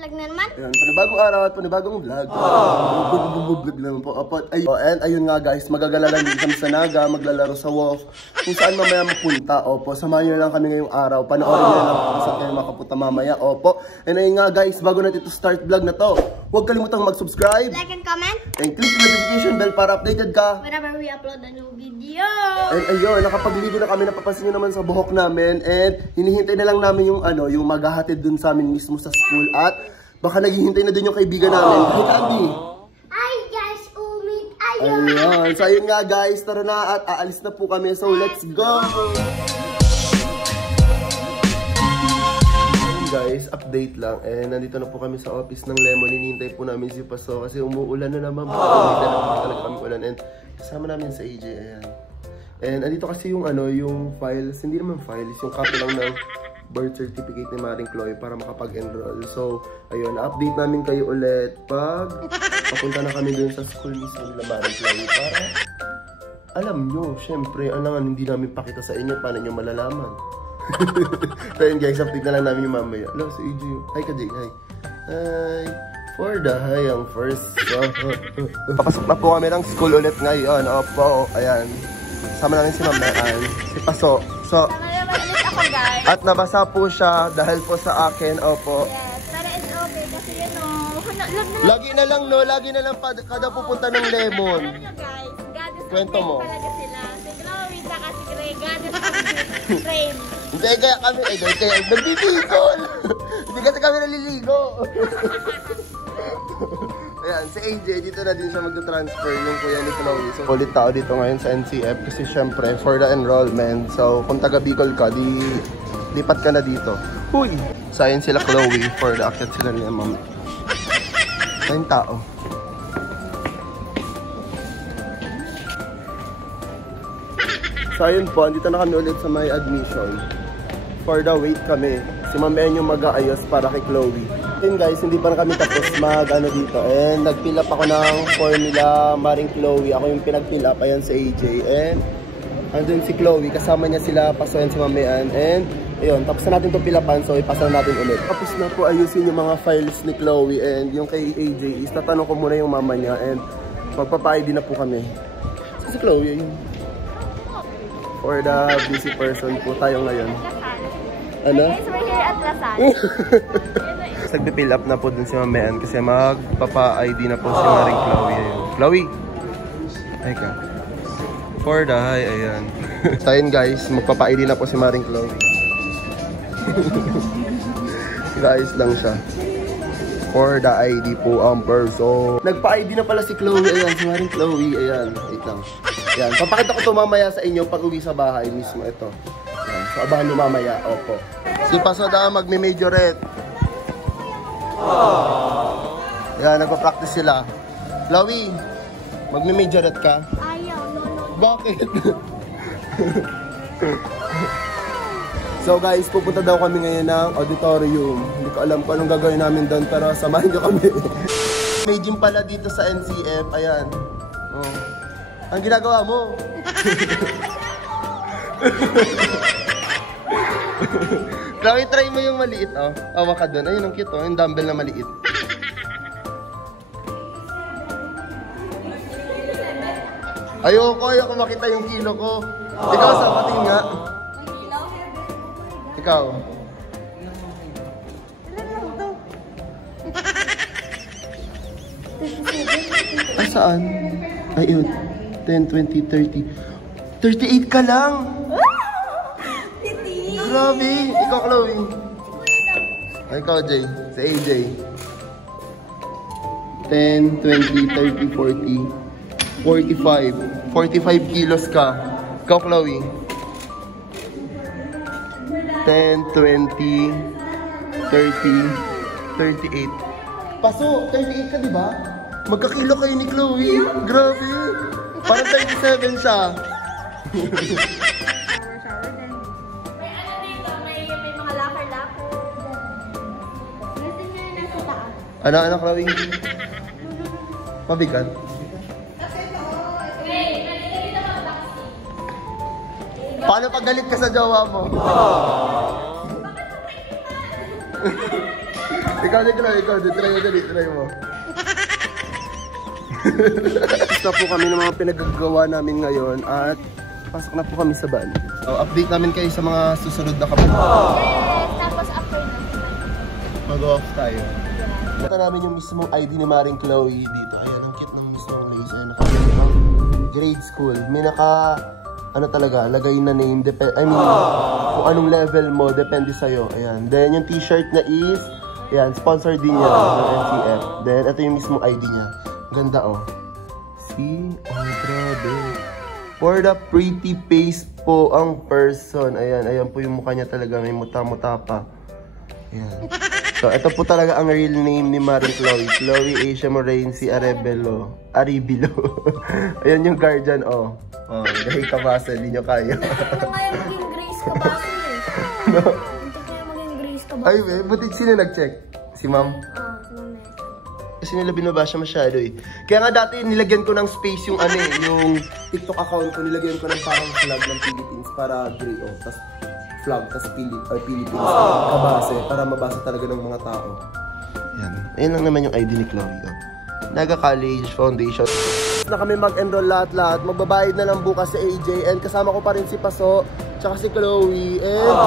vlog na naman. Ayan, panibagong araw at panibagong vlog. Vlog naman po. And ayun nga guys, magagalalan din kami sa Naga, maglalaro sa Wolf. Kung saan mamaya mapunta. Opo, samahan nyo lang kami ngayong araw. Panoorin nyo lang kung saan kayo makapunta mamaya. Opo. And ayun nga guys, bago natin ito start vlog na to, huwag kalimutang mag-subscribe. Like and comment. And click the notification bell para updated ka whenever we upload a new video. And ayun, nakapagligo na kami, napapansin nyo naman sa buhok namin. And hinihintay na lang namin yung yung maghahatid dun sa amin mismo sa school. At baka naghihintay na dun yung kaibigan namin. Hi, Candy! Hi guys, umit ayun! Ayun, so ayun nga guys, tara na at aalis na po kami. So let's go! Guys, update lang. And nandito na po kami sa office ng Lemon. Hinihintay po namin si Paso kasi umuulan na naman. Hinihintay na po talaga kami ulan. And kasama namin sa AJ, ayan. And andito kasi yung yung files, hindi naman files, yung copy lang ng birth certificate ni Maring Chloe para makapag-enroll. So, ayun, update namin kayo ulit pag papunta na kami dun sa school mismo nila Maring Chloe para alam nyo, syempre, alangan hindi namin pakita sa inyo paano nyo malalaman. So yun guys, update na lang namin yung mamaya. Hello, si AJ. Hi ka, Jay. Hi. Hi. For the hayang first. Papasok na po kami ng school ulit ngayon. Opo, ayan. Sama namin si Mamayan, si Paso. So, ulit ako guys. at nabasa po siya dahil po sa akin. Opo. Yes, pero it's okay kasi Lagi na lang no, lagi na lang kada pupunta ng Lemon. Alam nyo guys, goddess Kwento mo. talaga sila. Si Chloe, saka si Gray, goddess of train. Hindi kaya kami, kaya nagbibigol. Hindi kasi kami naliligo. Ayan, si AJ, dito na din siya mag-transfer yung kuya ni Chloe. So, ulit tao dito ngayon sa NCF kasi syempre, for the enrollment. So, kung taga Bicol ka, lipat ka na dito. Huy! So, ayan sila Chloe for the akyat sila niya, ma'am. Ayun tao. So, ayun po, andito na kami ulit sa may admission. For the wait kami. Si Ma'am En yung mag-aayos para kay Chloe. Ayun guys, hindi pa na kami tapos dito. And nag-fill up ako ng formula Maring Chloe. Ako yung pinag-fill up. Ayan si AJ. And andun si Chloe. Kasama niya sila. Paso yan si Ma'am En. And ayun, tapos na natin itong fill upan. So ipasa na natin ulit. Tapos na po ayusin yung mga files ni Chloe. And yung kay AJ is tatanong ko muna yung mama niya. And magpapa-ID na po kami. So si Chloe ayun. For the busy person po tayo ngayon. Ano? Guys, we're here at Lasal. Nagpipill up na po dun si Mamayan kasi magpapa-ID na po si Maring Chloe. Ayan. Chloe! Ay ka. For the hi, ayan. So ayun guys, magpapa-ID na po si Maring Chloe. Guys lang siya. For the ID po ang person. Nagpa-ID na pala si Chloe. Ayan, si Maring Chloe. Ayan, wait lang. Ayan, papakita ko ito mamaya sa inyo pag uwi sa bahay mismo. Ito. Ayan, so abangan nyo mamaya. Opo. Si Paso da magme-majorette. Ayan, nagpa-practice sila. Chloe, magme-majorette ka? Ayaw, no. Bakit? So guys, pupunta daw kami ngayon ng auditorium. Hindi ko alam kung anong gagawin namin doon, pero samahan nyo kami. May gym pala dito sa NCF. Ayan. Oh. Ang ginagawa mo? Chloe, try mo yung maliit. Oh. Awa ka doon. Ayun, ang cute. Oh. Yung dumbbell na maliit. Ayoko makita yung kilo ko. Ikaw, sa pating nga. Ikaw. Ay, saan? Ayun. 10, 20, 30. 38 ka lang! Grabe! Ikaw, Chloe. Ay, ikaw, Jay. Si AJ. 10, 20, 30, 40. 45. 45 kilos ka. Ikaw, Chloe. 10, 20, 30, 38. Paso, 38 ka, di ba? Magkakilo kayo ni Chloe. Grabe. Parang 37 siya. Shower din. May ano dito, may mga locker-locker. Gusto nyo yung nasa taas? Ano, Chloe? Mabigat? Paano pag galit ka sa jowa mo? Ikaw, try mo. Tapos na po kami ng mga pinagagawa namin ngayon at pasok na po kami sa van. So, update namin kayo sa mga susunod na kapatid. Yes, tapos after na. Mag-off tayo. Nakita namin yung mismong ID ni Maring Chloe dito. Ayan, ang cute ng mismong place. Ayan, nakapag grade school. May ano talaga, lagay na name. Kung anong level mo, depende sa'yo. Ayan. Then, yung t-shirt niya is, ayan, sponsor din niya ng NCF. Then, ito yung mismong ID niya. Ganda, oh. See? Oh, grabe. For the pretty face po ang person. Ayan, ayan po yung mukha niya talaga. May muta-muta pa. Ayan. So, ito po talaga ang real name ni Maring Chloe. Chloe Asia Morency Arevelo. Ayan yung guardian, oh. Oh, dahil kabasa, hindi nyo kaya. Ano nga yung maging Grace Kabasa eh? No? Hindi ko yung maging Grace Kabasa. Ay, buti sino nag-check? Si ma'am? Si Ma'am Nessa. Kasi nila binabasa masyado eh. Kaya nga dati nilagyan ko ng space yung ano eh, yung TikTok account ko, nilagyan ko ng parang flag ng Philippines para gray, oh. Tapos flag, tapos Philippines, kabase, para mabasa talaga ng mga tao. Yan. Ayan lang naman yung ID ni Chloe. Oh. Naga College Foundation. Na kami mag-enroll lahat-lahat. Magbabayad na lang bukas si AJ. And kasama ko pa rin si Paso, tsaka si Chloe. And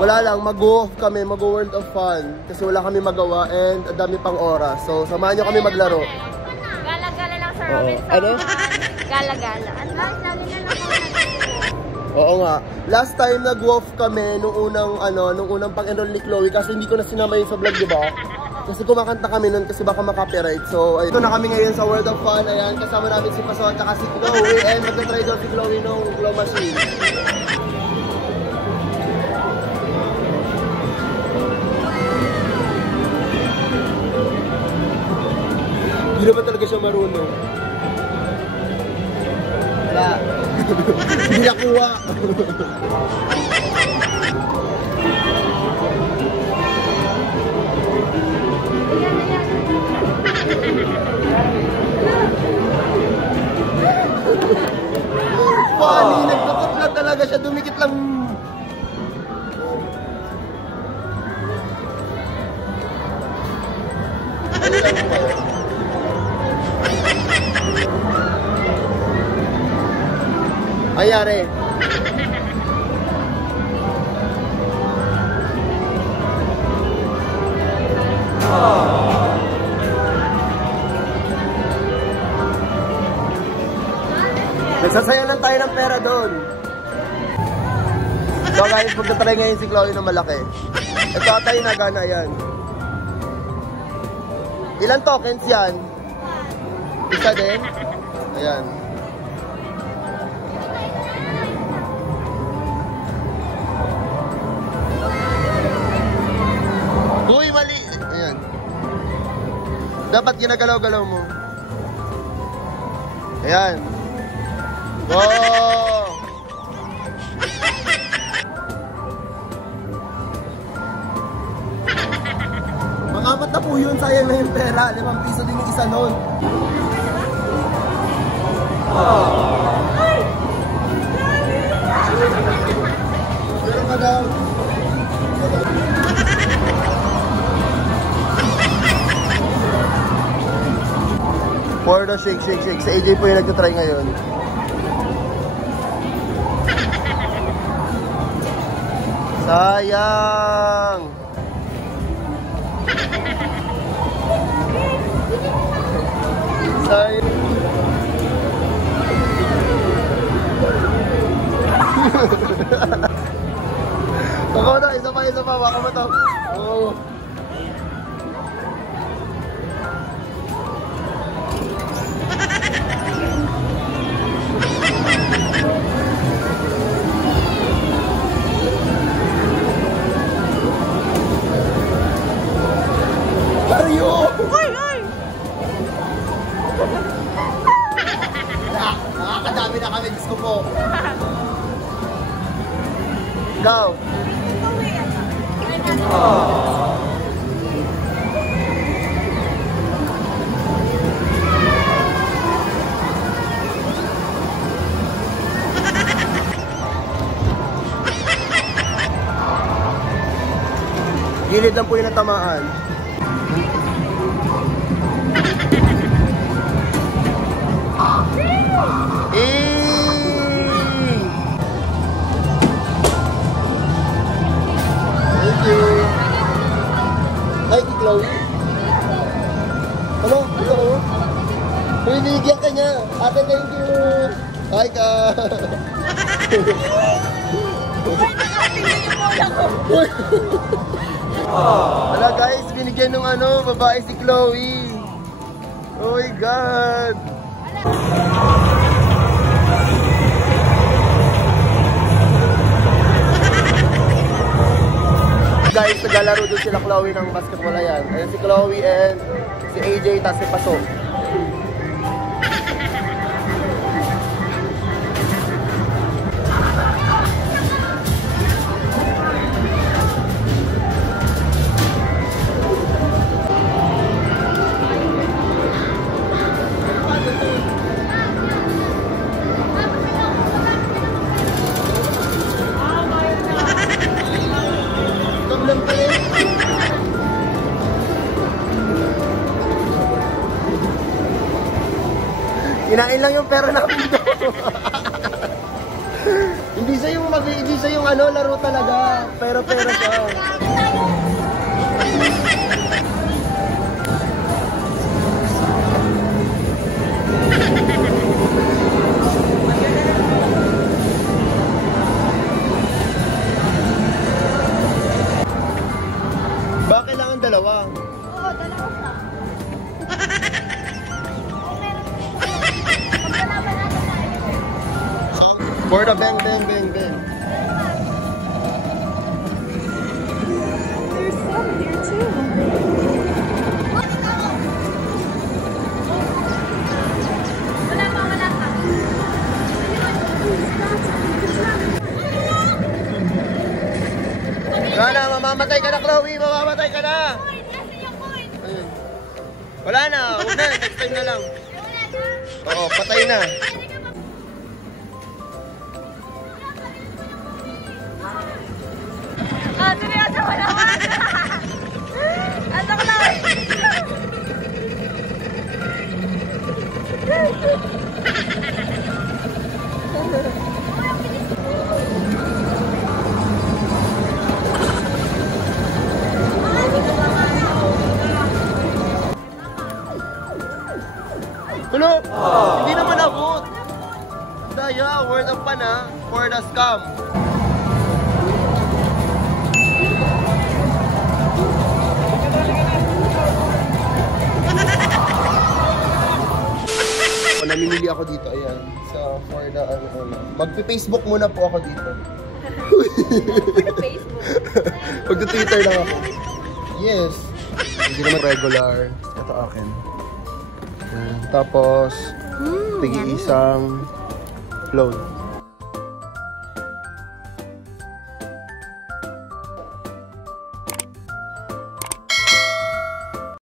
wala lang, mag-go-off kami, mag-World of Fun. Kasi wala kami magawa and dami pang oras. So, samahan nyo kami maglaro. Gala-gala lang sa Robinson. Ano? Gala-gala. At last, lagi na lang ako. Oo nga. Last time nag-off kami nung unang pag-enroll ni Chloe kasi hindi ko na sinama yun sa vlog, di ba? Kasi kumakanta kami nun kasi baka makapiright. So, ayun. Ito na kami ngayon sa World of Fun. Ayan, kasama namin si Paso at saka si Chloe. And magta-try daw si Chloe nung glow machine. Hindi naman talaga siya marunong. Wala. Hindi nakuha. Funny, nagpapatla talaga siya, dumikit lang. Ayari. Nagsasaya lang tayo ng pera doon. So guys, magtatry ngayon si Chloe ng malaki. Ito tayo nagana yan. Ilan tokens yan? Isa din? Ayan. Uy, mali! Ayan. Dapat ginagalaw-galaw mo. Ayan. Go! Mga-apat na po yun, sayang na yung pera. 5 piso din yung isa nun. Pero ka daw. For the shake. Si AJ po yung nagtatry ngayon. Sayang! Sayang! Ako na, isa pa, baka mo to. Oo. Nakakadami na kami, Diyos ko po. Go! Gilid lang po yung natamaan. Thank you. Hi, Chloe. Ano? Ito ko? Pinigyan ka niya. Ate, thank you. Hi ka. Wala guys, binigyan ng babae si Chloe. Oh my God. Guys, naglalaro doon sila Chloe ng basketball. Ayan. Ayan si Chloe and si AJ, tas si Paso. Kinain lang yung pera namin doon. Hindi siya yung laro talaga. Pero siya. Bakit kailangan dalawa? Oo, dalawa siya. For the bang, bang, bang, bang. There's some here too. Wala pa. Wala na, mamamatay ka na, Chloe. Mamamatay ka na. Ayun. Wala na, huwag na. Next time na lang. Oo, patay na. Seryoso mo naman! Asa ko lang! Hello? Hindi naman abot. Daya, word of pana for the scam. Namimili ako dito, ayan. For the, magpi-Facebook muna po ako dito. Facebook. Magti-Twitter lang ako. Yes. Hindi naman regular. Ito akin. Tapos, tig-isang load.